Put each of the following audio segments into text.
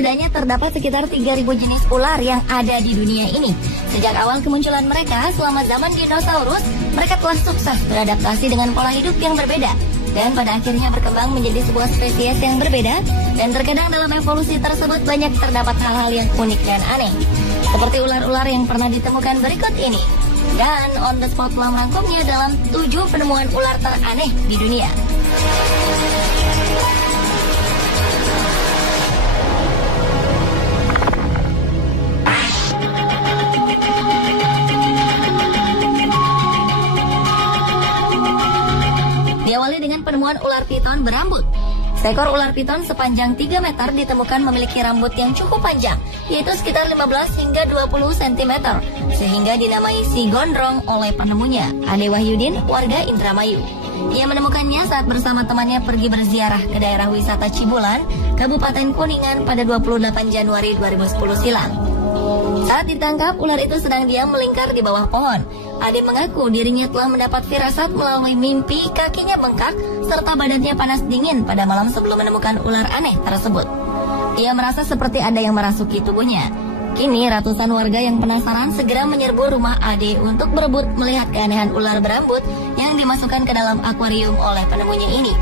Setidaknya terdapat sekitar 3.000 jenis ular yang ada di dunia ini. Sejak awal kemunculan mereka, selama zaman dinosaurus, mereka telah sukses beradaptasi dengan pola hidup yang berbeda. Dan pada akhirnya berkembang menjadi sebuah spesies yang berbeda. Dan terkadang dalam evolusi tersebut banyak terdapat hal-hal yang unik dan aneh. Seperti ular-ular yang pernah ditemukan berikut ini. Dan On The Spot telah merangkumnya dalam 7 penemuan ular teraneh di dunia. Diawali dengan penemuan ular piton berambut. Seekor ular piton sepanjang 3 meter ditemukan memiliki rambut yang cukup panjang, yaitu sekitar 15 hingga 20 cm, sehingga dinamai si gondrong oleh penemunya, Ade Wahyudin, warga Indramayu. Ia menemukannya saat bersama temannya pergi berziarah ke daerah wisata Cibulan, Kabupaten Kuningan pada 28 Januari 2010 silam. Saat ditangkap, ular itu sedang diam melingkar di bawah pohon. Ade mengaku dirinya telah mendapat firasat melalui mimpi kakinya bengkak serta badannya panas dingin pada malam sebelum menemukan ular aneh tersebut. Ia merasa seperti ada yang merasuki tubuhnya. Kini ratusan warga yang penasaran segera menyerbu rumah Ade untuk berebut melihat keanehan ular berambut yang dimasukkan ke dalam akuarium oleh penemunya ini.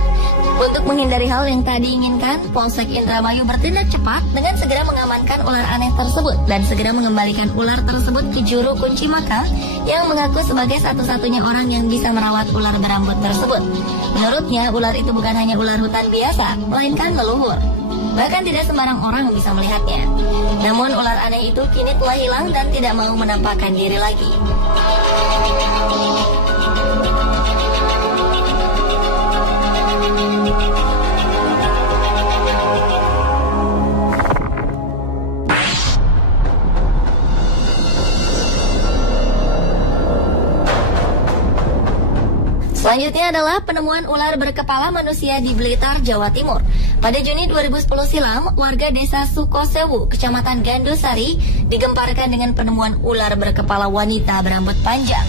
Untuk menghindari hal yang tak diinginkan, Polsek Indramayu bertindak cepat dengan segera mengamankan ular aneh tersebut dan segera mengembalikan ular tersebut ke juru kunci makam yang mengaku sebagai satu-satunya orang yang bisa merawat ular berambut tersebut. Menurutnya, ular itu bukan hanya ular hutan biasa, melainkan leluhur. Bahkan tidak sembarang orang bisa melihatnya. Namun ular aneh itu kini telah hilang dan tidak mau menampakkan diri lagi. Selanjutnya adalah penemuan ular berkepala manusia di Blitar, Jawa Timur. Pada Juni 2010 silam, warga desa Sukosewu, Kecamatan Gandusari, digemparkan dengan penemuan ular berkepala wanita berambut panjang.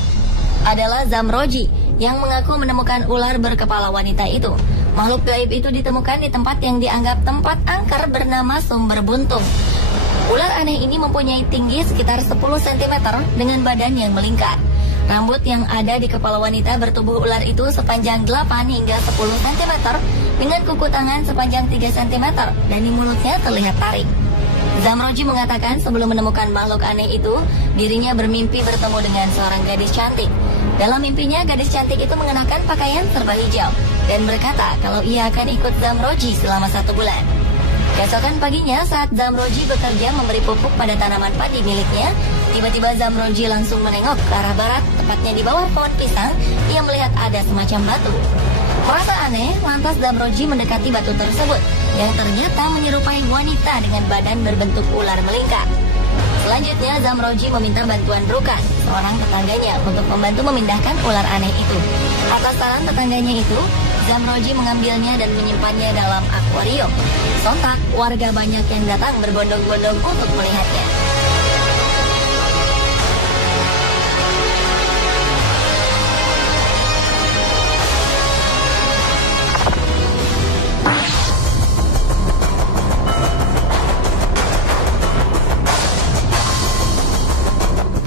Adalah Zamroji yang mengaku menemukan ular berkepala wanita itu. Makhluk gaib itu ditemukan di tempat yang dianggap tempat angker bernama Sumber Buntung. Ular aneh ini mempunyai tinggi sekitar 10 cm dengan badan yang melingkar. Rambut yang ada di kepala wanita bertubuh ular itu sepanjang 8 hingga 10 cm dengan kuku tangan sepanjang 3 cm dan di mulutnya terlihat taring. Zamroji mengatakan sebelum menemukan makhluk aneh itu, dirinya bermimpi bertemu dengan seorang gadis cantik. Dalam mimpinya, gadis cantik itu mengenakan pakaian serba hijau dan berkata kalau ia akan ikut Zamroji selama 1 bulan. Keesokan paginya saat Zamroji bekerja memberi pupuk pada tanaman padi miliknya, tiba-tiba Zamroji langsung menengok ke arah barat, tepatnya di bawah pohon pisang. Ia melihat ada semacam batu. Merasa aneh, lantas Zamroji mendekati batu tersebut, yang ternyata menyerupai wanita dengan badan berbentuk ular melingkar. Selanjutnya Zamroji meminta bantuan Rukan, seorang tetangganya, untuk membantu memindahkan ular aneh itu. Atas saran tetangganya itu, Zamroji mengambilnya dan menyimpannya dalam akuarium. Sontak, warga banyak yang datang berbondong-bondong untuk melihatnya.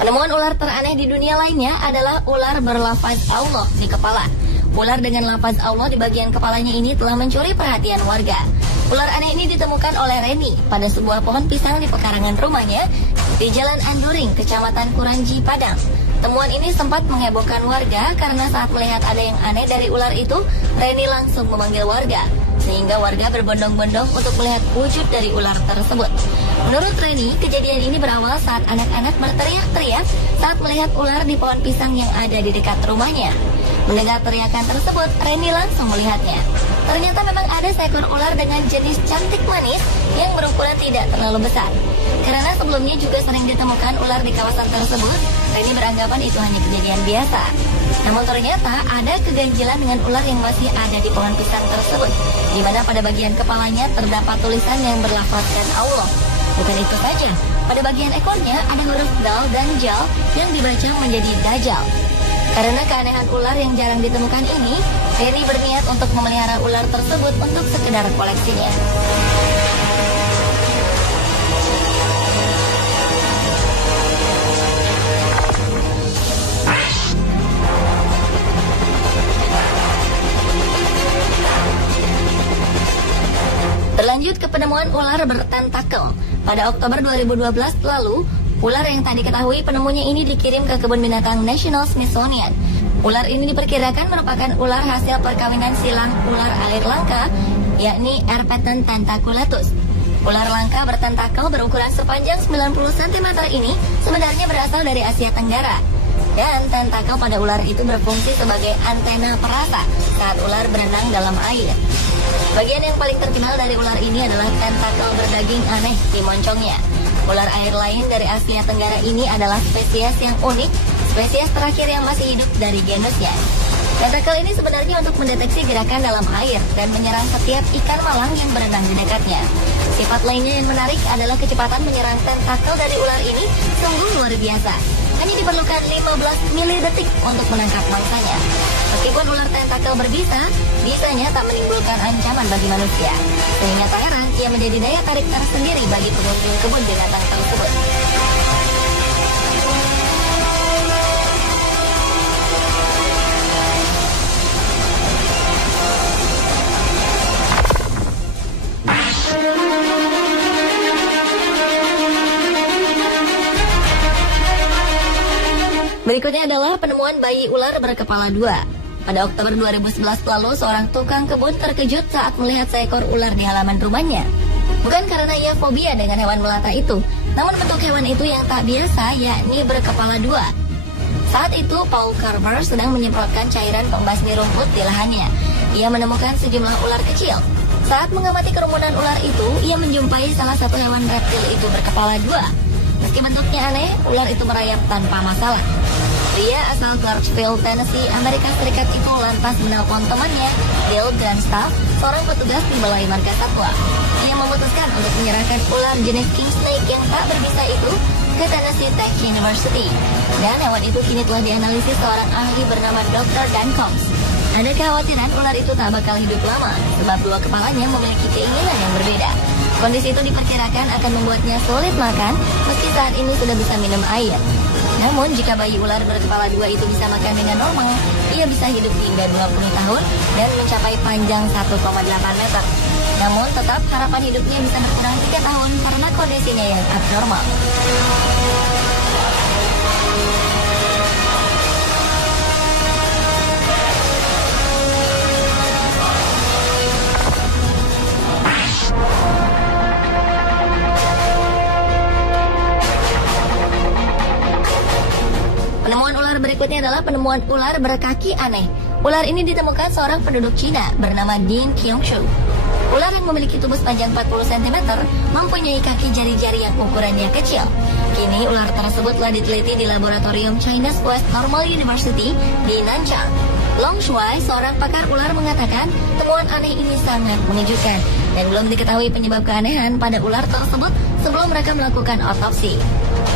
Penemuan ular teraneh di dunia lainnya adalah ular berlafaz Allah di kepala. Ular dengan lafaz Allah di bagian kepalanya ini telah mencuri perhatian warga. Ular aneh ini ditemukan oleh Reni pada sebuah pohon pisang di pekarangan rumahnya di Jalan Anduring, Kecamatan Kuranji, Padang. Temuan ini sempat menghebohkan warga karena saat melihat ada yang aneh dari ular itu, Reni langsung memanggil warga, sehingga warga berbondong-bondong untuk melihat wujud dari ular tersebut. Menurut Reni, kejadian ini berawal saat anak-anak berteriak-teriak saat melihat ular di pohon pisang yang ada di dekat rumahnya. Mendengar teriakan tersebut, Reni langsung melihatnya. Ternyata memang ada seekor ular dengan jenis cantik manis yang berukuran tidak terlalu besar. Karena sebelumnya juga sering ditemukan ular di kawasan tersebut, Reni beranggapan itu hanya kejadian biasa. Namun ternyata ada keganjilan dengan ular yang masih ada di pohon pisang tersebut, di mana pada bagian kepalanya terdapat tulisan yang berlafazkan Allah. Bukan itu saja, pada bagian ekornya ada huruf dal dan jal yang dibaca menjadi Dajjal. Karena keanehan ular yang jarang ditemukan ini, Reni berniat untuk memelihara ular tersebut untuk sekedar koleksinya. Penemuan ular bertentakel. Pada Oktober 2012 lalu, ular yang tak diketahui penemunya ini dikirim ke Kebun Binatang National Smithsonian. Ular ini diperkirakan merupakan ular hasil perkawinan silang ular air langka, yakni Erpeton tentaculatus. Ular langka bertentakel berukuran sepanjang 90 cm ini sebenarnya berasal dari Asia Tenggara. Dan tentakel pada ular itu berfungsi sebagai antena perasa saat ular berenang dalam air. Bagian yang paling terkenal dari ular ini adalah tentakel berdaging aneh di moncongnya. Ular air lain dari Asia Tenggara ini adalah spesies yang unik, spesies terakhir yang masih hidup dari genusnya. Tentakel ini sebenarnya untuk mendeteksi gerakan dalam air dan menyerang setiap ikan malang yang berenang di dekatnya. Sifat lainnya yang menarik adalah kecepatan menyerang tentakel dari ular ini sungguh luar biasa. Hanya diperlukan 15 milidetik untuk menangkap mangsanya. Meskipun ular tentakel berbisa, bisanya tak menimbulkan ancaman bagi manusia. Sehingga tak heran ia menjadi daya tarik tersendiri bagi pengunjung kebun binatang tersebut. Berikutnya adalah penemuan bayi ular berkepala dua. Pada Oktober 2011 lalu, seorang tukang kebun terkejut saat melihat seekor ular di halaman rumahnya. Bukan karena ia fobia dengan hewan melata itu, namun bentuk hewan itu yang tak biasa, yakni berkepala dua. Saat itu, Paul Carver sedang menyemprotkan cairan pembasmi rumput di lahannya. Ia menemukan sejumlah ular kecil. Saat mengamati kerumunan ular itu, ia menjumpai salah satu hewan reptil itu berkepala dua. Meski bentuknya aneh, ular itu merayap tanpa masalah. Pria asal Clarksville, Tennessee, Amerika Serikat itu lantas menelpon temannya, Bill Grandstaff, seorang petugas di Balai Marga Satwa. Ia memutuskan untuk menyerahkan ular jenis king snake yang tak berbisa itu ke Tennessee Tech University. Dan hewan itu kini telah dianalisis seorang ahli bernama Dr. Dan Combs. Ada kekhawatiran ular itu tak bakal hidup lama, sebab dua kepalanya memiliki keinginan yang berbeda. Kondisi itu diperkirakan akan membuatnya sulit makan, meski saat ini sudah bisa minum air. Namun, jika bayi ular berkepala dua itu bisa makan dengan normal, ia bisa hidup hingga 20 tahun dan mencapai panjang 1,8 meter. Namun, tetap harapan hidupnya bisa berkurang 3 tahun karena kondisinya yang abnormal. Penemuan ular berikutnya adalah penemuan ular berkaki aneh. Ular ini ditemukan seorang penduduk Cina bernama Ding Qiangshu. Ular yang memiliki tubuh sepanjang 40 cm mempunyai kaki jari-jari yang ukurannya kecil. Kini ular tersebut telah diteliti di laboratorium China's West Normal University di Nanchang. Long Shuai, seorang pakar ular, mengatakan temuan aneh ini sangat mengejutkan dan belum diketahui penyebab keanehan pada ular tersebut sebelum mereka melakukan otopsi.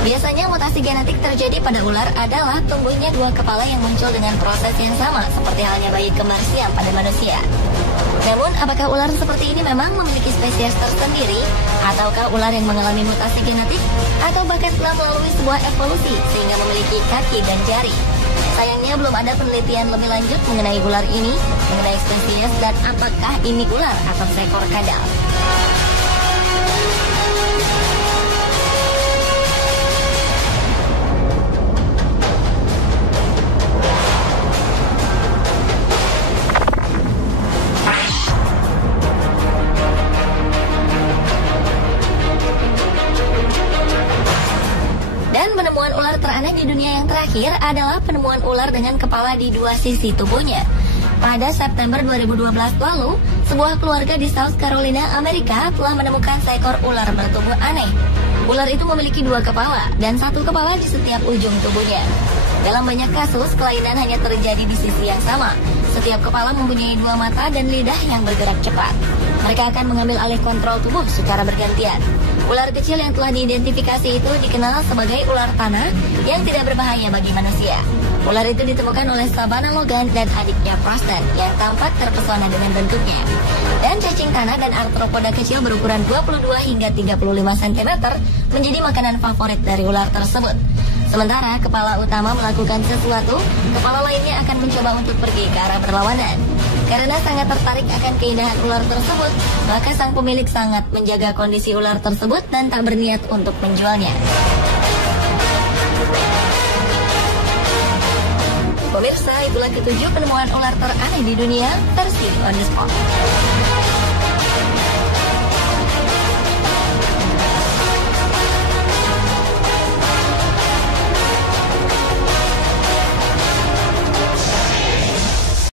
Biasanya mutasi genetik terjadi pada ular adalah tumbuhnya dua kepala yang muncul dengan proses yang sama seperti halnya bayi kembar siam pada manusia. Namun, apakah ular seperti ini memang memiliki spesies tersendiri? Ataukah ular yang mengalami mutasi genetik? Atau bahkan telah melalui sebuah evolusi sehingga memiliki kaki dan jari? Sayangnya belum ada penelitian lebih lanjut mengenai ular ini, mengenai spesies dan apakah ini ular atau seekor kadal. Penemuan ular teraneh di dunia yang terakhir adalah penemuan ular dengan kepala di dua sisi tubuhnya. Pada September 2012 lalu, sebuah keluarga di South Carolina, Amerika telah menemukan seekor ular bertubuh aneh. Ular itu memiliki dua kepala dan satu kepala di setiap ujung tubuhnya. Dalam banyak kasus, kelainan hanya terjadi di sisi yang sama. Setiap kepala mempunyai dua mata dan lidah yang bergerak cepat. Mereka akan mengambil alih kontrol tubuh secara bergantian. Ular kecil yang telah diidentifikasi itu dikenal sebagai ular tanah yang tidak berbahaya bagi manusia. Ular itu ditemukan oleh Savannah Logan dan adiknya Preston yang tampak terpesona dengan bentuknya. Dan cacing tanah dan arthropoda kecil berukuran 22 hingga 35 cm menjadi makanan favorit dari ular tersebut. Sementara kepala utama melakukan sesuatu, kepala lainnya akan mencoba untuk pergi ke arah berlawanan. Karena sangat tertarik akan keindahan ular tersebut, maka sang pemilik sangat menjaga kondisi ular tersebut dan tak berniat untuk menjualnya. Pemirsa, itulah ketujuh penemuan ular teraneh di dunia versi On The Spot.